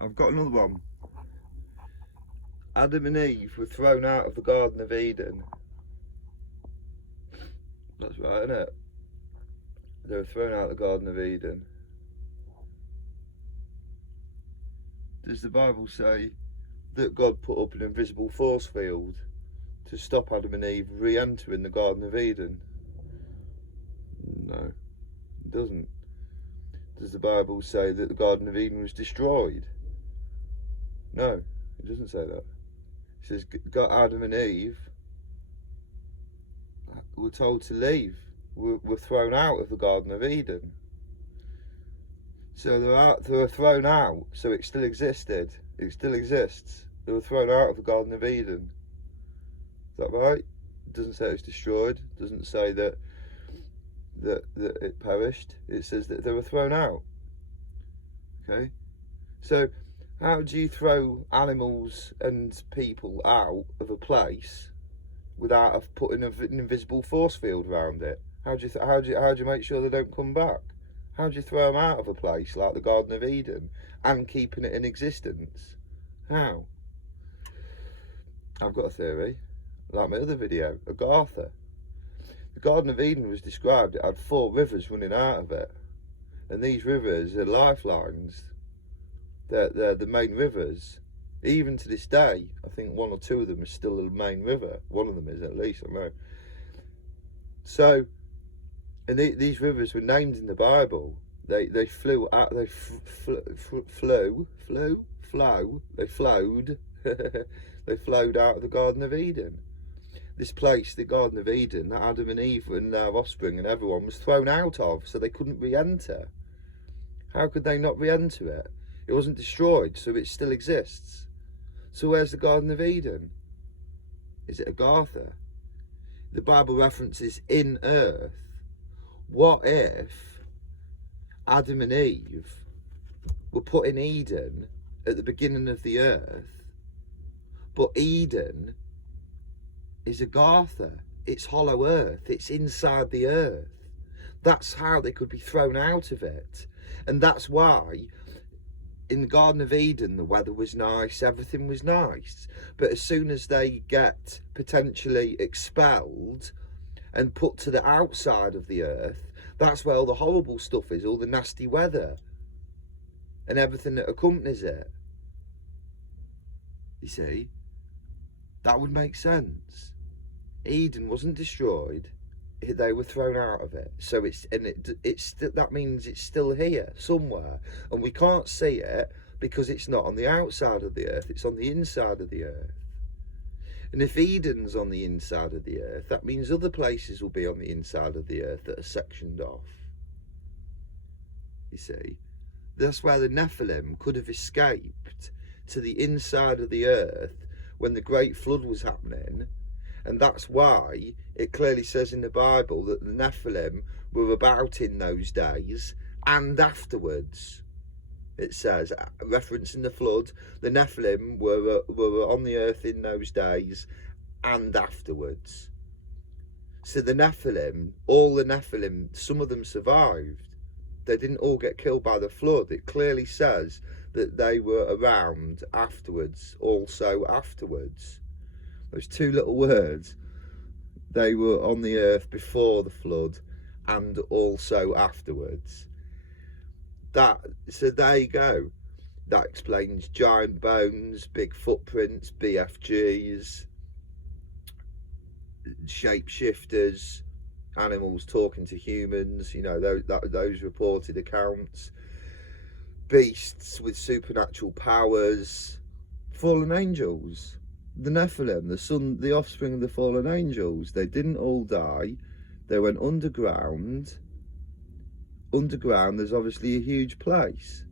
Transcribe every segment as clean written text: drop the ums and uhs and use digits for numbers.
I've got another one. Adam and Eve were thrown out of the Garden of Eden. That's right, isn't it? They were thrown out of the Garden of Eden. Does the Bible say that God put up an invisible force field to stop Adam and Eve re-entering the Garden of Eden? No, it doesn't. Does the Bible say that the Garden of Eden was destroyed? No, it doesn't say that. It says God, Adam and Eve were told to leave, were thrown out of the Garden of Eden. So they were thrown out, so it still existed. It still exists. They were thrown out of the Garden of Eden. Is that right? It doesn't say it's destroyed. It doesn't say that it perished. It says that they were thrown out. Okay? So how do you throw animals and people out of a place without putting an invisible force field around it? How do you make sure they don't come back? How do you throw them out of a place like the Garden of Eden and keeping it in existence? How? I've got a theory, like my other video, Agartha. The Garden of Eden was described, it had 4 rivers running out of it. And these rivers are lifelines. They're the main rivers. Even to this day, I think 1 or 2 of them are still the main river. One of them is, at least, I know. So, and these rivers were named in the Bible. They flew out. They flowed. They flowed out of the Garden of Eden. This place, the Garden of Eden, that Adam and Eve and their offspring and everyone was thrown out of, so they couldn't re-enter. How could they not re-enter it? It wasn't destroyed, so it still exists. So where's the Garden of Eden? Is it Agartha? The Bible references in earth. What if Adam and Eve were put in Eden at the beginning of the earth, but Eden is Agartha? It's hollow earth. It's inside the earth. That's how they could be thrown out of it. And that's why in the Garden of Eden the weather was nice, everything was nice. But as soon as they get potentially expelled and put to the outside of the earth, that's where all the horrible stuff is, all the nasty weather and everything that accompanies it. You see, that would make sense. Eden wasn't destroyed, they were thrown out of it. So that means it's still here somewhere, and we can't see it because it's not on the outside of the earth, it's on the inside of the earth. And if Eden's on the inside of the earth, that means other places will be on the inside of the earth that are sectioned off. You see, that's where the Nephilim could have escaped to the inside of the earth when the great flood was happening. And that's why it clearly says in the Bible that the Nephilim were about in those days and afterwards. It says, referencing the flood, the Nephilim were on the earth in those days and afterwards. So the Nephilim, all the Nephilim, some of them survived. They didn't all get killed by the flood. It clearly says that they were around afterwards, also afterwards. Those 2 little words, they were on the earth before the flood and also afterwards. So there you go. That explains giant bones, big footprints, BFGs, shapeshifters, animals talking to humans, you know, those reported accounts, beasts with supernatural powers, fallen angels, the Nephilim, the offspring of the fallen angels. They didn't all die. They went underground. Underground, there's obviously a huge place.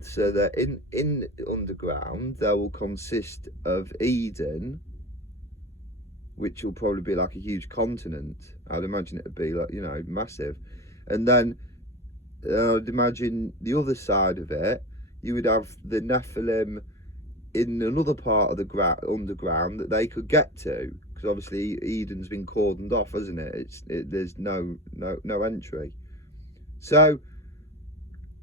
So they're in underground. They will consist of Eden, which will probably be like a huge continent. I'd imagine it would be like, you know, massive. And then I'd imagine the other side of it, you would have the Nephilim in another part of the underground that they could get to, because obviously Eden's been cordoned off, hasn't it? There's no entry. So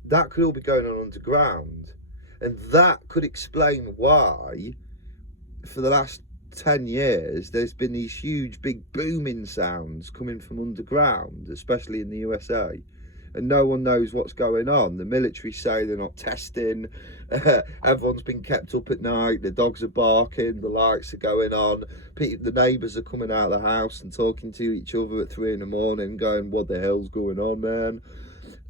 that could all be going on underground. And that could explain why, for the last 10 years, there's been these huge, big booming sounds coming from underground, especially in the USA. And no one knows what's going on. The military say they're not testing. Everyone's been kept up at night. The dogs are barking. The lights are going on. The neighbours are coming out of the house and talking to each other at 3 in the morning, going, "What the hell's going on, man?"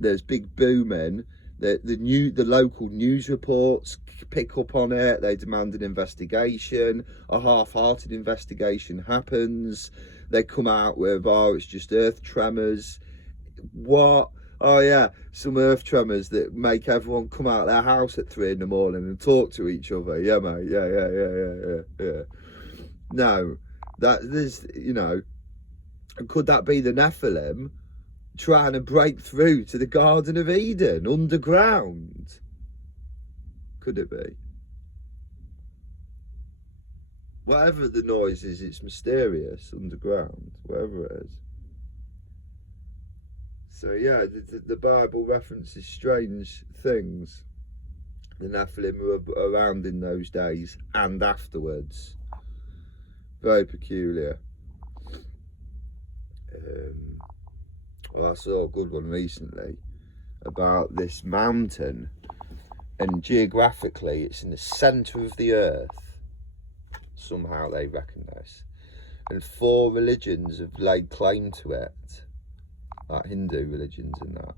There's big booming. The local news reports pick up on it. They demand an investigation. A half-hearted investigation happens. They come out with, "Oh, it's just earth tremors." What? Oh yeah, some earth tremors that make everyone come out of their house at 3 in the morning and talk to each other. Yeah, mate. Yeah. No, could that be the Nephilim trying to break through to the Garden of Eden underground? Could it be? Whatever the noise is, it's mysterious underground, whatever it is. So yeah, the Bible references strange things. The Nephilim were around in those days and afterwards. Very peculiar. Well, I saw a good one recently about this mountain, and geographically it's in the centre of the earth. Somehow they reckon this. And 4 religions have laid claim to it, like Hindu religions and that.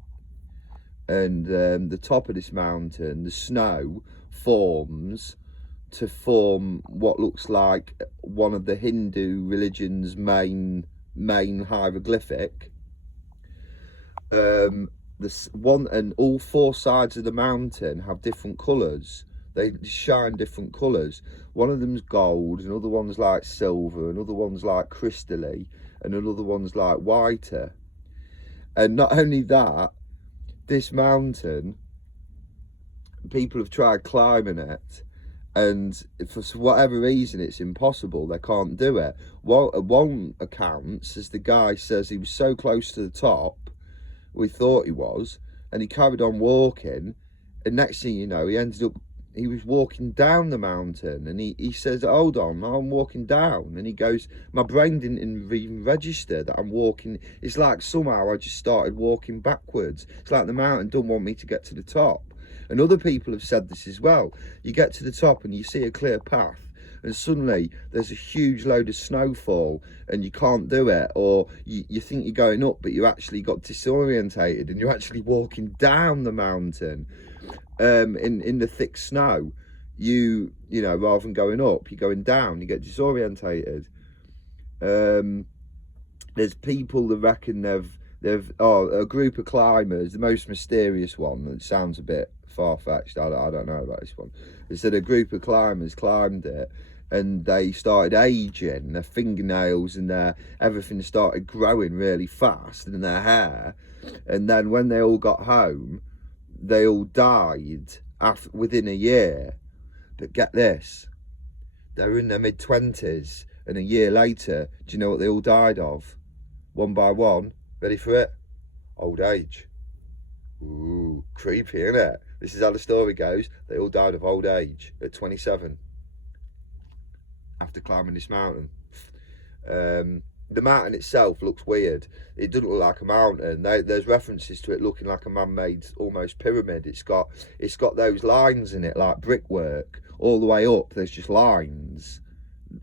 And the top of this mountain, the snow forms to form what looks like one of the Hindu religion's main hieroglyphic. This one, and all 4 sides of the mountain have different colours. They shine different colours. One of them's gold, another one's like silver, another one's like crystally, and another one's like whiter. And not only that, this mountain, people have tried climbing it, and for whatever reason it's impossible. They can't do it. One account says the guy says he was so close to the top, we thought he was, and he carried on walking, and next thing you know, he was walking down the mountain, and he says, "Hold on, I'm walking down," and he goes, "My brain didn't even register that I'm walking. It's like somehow I just started walking backwards. It's like the mountain don't want me to get to the top." And other people have said this as well. You get to the top and you see a clear path, and suddenly there's a huge load of snowfall and you can't do it, or you think you're going up but you actually got disorientated and you're actually walking down the mountain in the thick snow. You know, rather than going up, you're going down, you get disorientated. There's people that reckon a group of climbers, the most mysterious one, it sounds a bit far-fetched, I don't know about this one. They said a group of climbers climbed it and they started aging. Their fingernails and everything started growing really fast in their hair, and then when they all got home, they all died within a year. But get this, they were in their mid-20s, and a year later, do you know what they all died of? One by one. Ready for it? Old age. Ooh, creepy, isn't it? This is how the story goes. They all died of old age at 27 after climbing this mountain. The mountain itself looks weird. It doesn't look like a mountain. There's references to it looking like a man-made almost pyramid. It's got those lines in it like brickwork all the way up. There's just lines,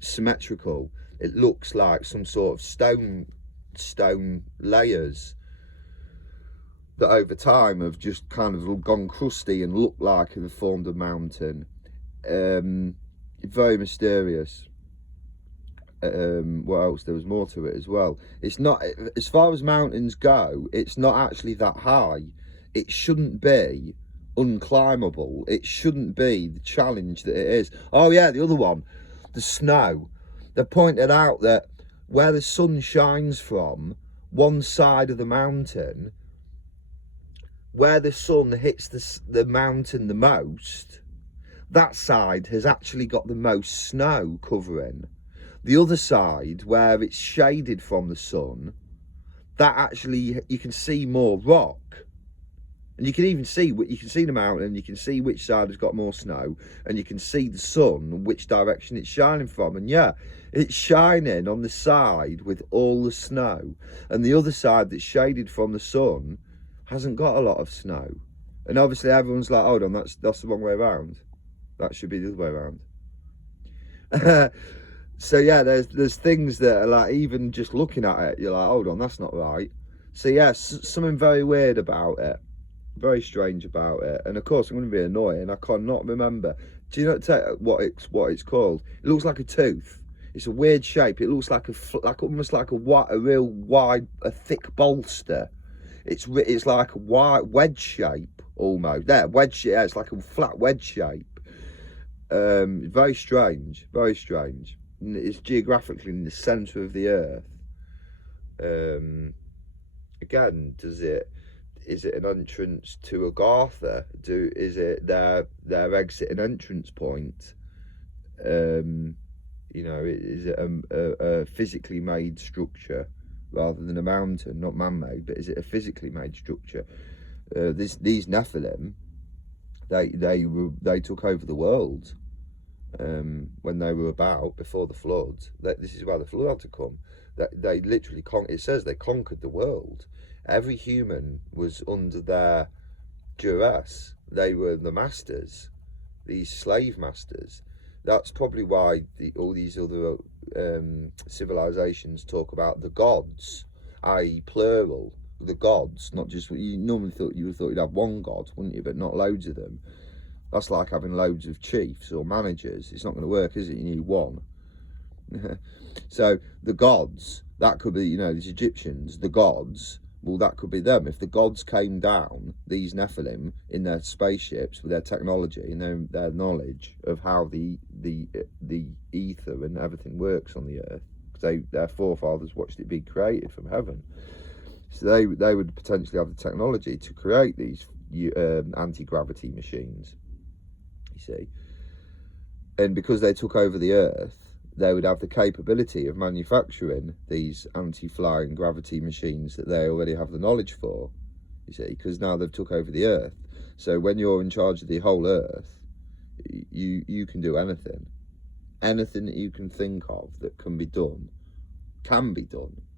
symmetrical. It looks like some sort of stone layers that over time have just kind of gone crusty and look like they've formed a mountain. Very mysterious. What else? There was more to it as well. It's not, as far as mountains go, it's not actually that high. It shouldn't be unclimbable. It shouldn't be the challenge that it is. Oh yeah, the other one, the snow. They pointed out that where the sun shines from, one side of the mountain, where the sun hits the mountain the most, that side has actually got the most snow covering. The other side, where it's shaded from the sun, that actually, you can see more rock. And you can even see, you can see the mountain, you can see which side has got more snow, and you can see the sun and which direction it's shining from. And yeah, it's shining on the side with all the snow, and the other side that's shaded from the sun hasn't got a lot of snow. And obviously everyone's like, hold on, that's the wrong way around. That should be the other way around. So yeah, there's things that are like, even just looking at it, you're like, hold on, that's not right. So yeah, something very weird about it. Very strange about it. And of course I'm going to be annoying, I cannot remember. Do you know what it's called? It looks like a tooth. It's a weird shape. It looks like almost like a real wide, a thick bolster. It's like a wide wedge shape almost. There, wedge. Yeah, it's like a flat wedge shape. Very strange. Very strange. It's geographically in the centre of the earth. Again, is it an entrance to Agartha? Is it their exit and entrance point? You know, is it a physically made structure rather than a mountain, not man-made? But is it a physically made structure? These Nephilim, they took over the world when they were about, before the flood. This is why the flood had to come. They literally it says they conquered the world. Every human was under their duress. They were the masters, these slave masters. That's probably why all these other civilizations talk about the gods, i.e. plural, the gods, not just what you normally thought. You would have thought you'd have one god, wouldn't you? But not loads of them. That's like having loads of chiefs or managers. It's not going to work, is it? You need one. So the gods, that could be, you know, these Egyptians, the gods. Well, that could be them. If the gods came down, these Nephilim, in their spaceships with their technology and their knowledge of how the ether and everything works on the earth, because their forefathers watched it be created from heaven, so they would potentially have the technology to create these anti-gravity machines. You see, and because they took over the earth, they would have the capability of manufacturing these anti-flying gravity machines that they already have the knowledge for, you see, because now they've took over the earth. So when you're in charge of the whole earth, you can do anything that you can think of that can be done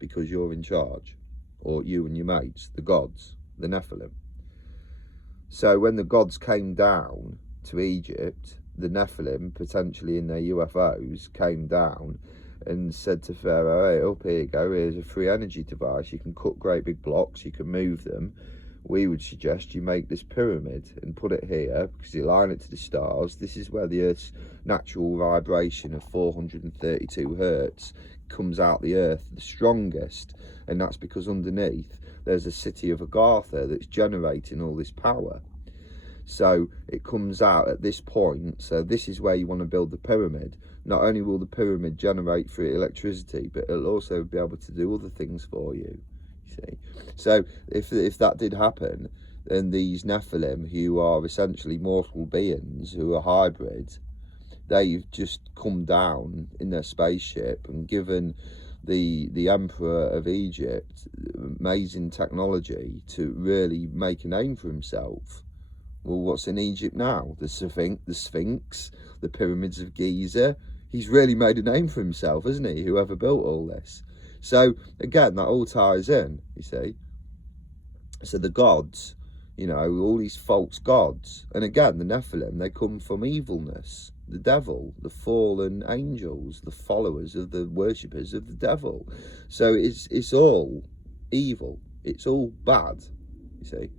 because you're in charge, or you and your mates, the gods, the Nephilim. So when the gods came down to Egypt, the Nephilim, potentially in their UFOs, came down and said to Pharaoh, hey, up here you go, here's a free energy device, you can cut great big blocks, you can move them. We would suggest you make this pyramid and put it here, because you align it to the stars. This is where the earth's natural vibration of 432 hertz comes out the earth the strongest, and that's because underneath there's a city of Agartha that's generating all this power. So it comes out at this point. So this is where you want to build the pyramid. Not only will the pyramid generate free electricity, but it'll also be able to do other things for you. You see. So if that did happen, then these Nephilim, who are essentially mortal beings, who are hybrids, they've just come down in their spaceship and given the emperor of Egypt amazing technology to really make a name for himself. Well, what's in Egypt now? The Sphinx, the pyramids of Giza. He's really made a name for himself, hasn't he? Whoever built all this. So again, that all ties in, you see. So the gods, you know, all these false gods, and again, the Nephilim, they come from evilness. The devil, the fallen angels, the followers of the worshippers of the devil. So it's all evil. It's all bad, you see.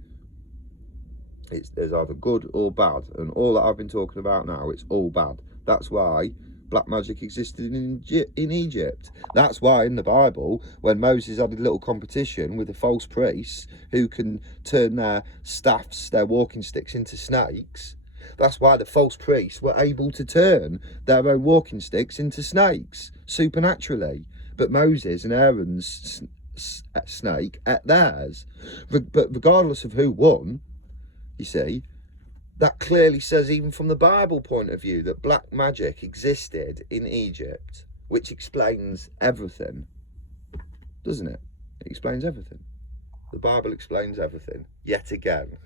There's either good or bad, and all that I've been talking about now, it's all bad. That's why black magic existed in Egypt. That's why in the Bible, when Moses had a little competition with the false priests who can turn their staffs, their walking sticks, into snakes, that's why the false priests were able to turn their own walking sticks into snakes supernaturally. But Moses and Aaron's snake ate theirs. But regardless of who won, you see, that clearly says, even from the Bible point of view, that black magic existed in Egypt, which explains everything, doesn't it? It explains everything. The Bible explains everything, yet again.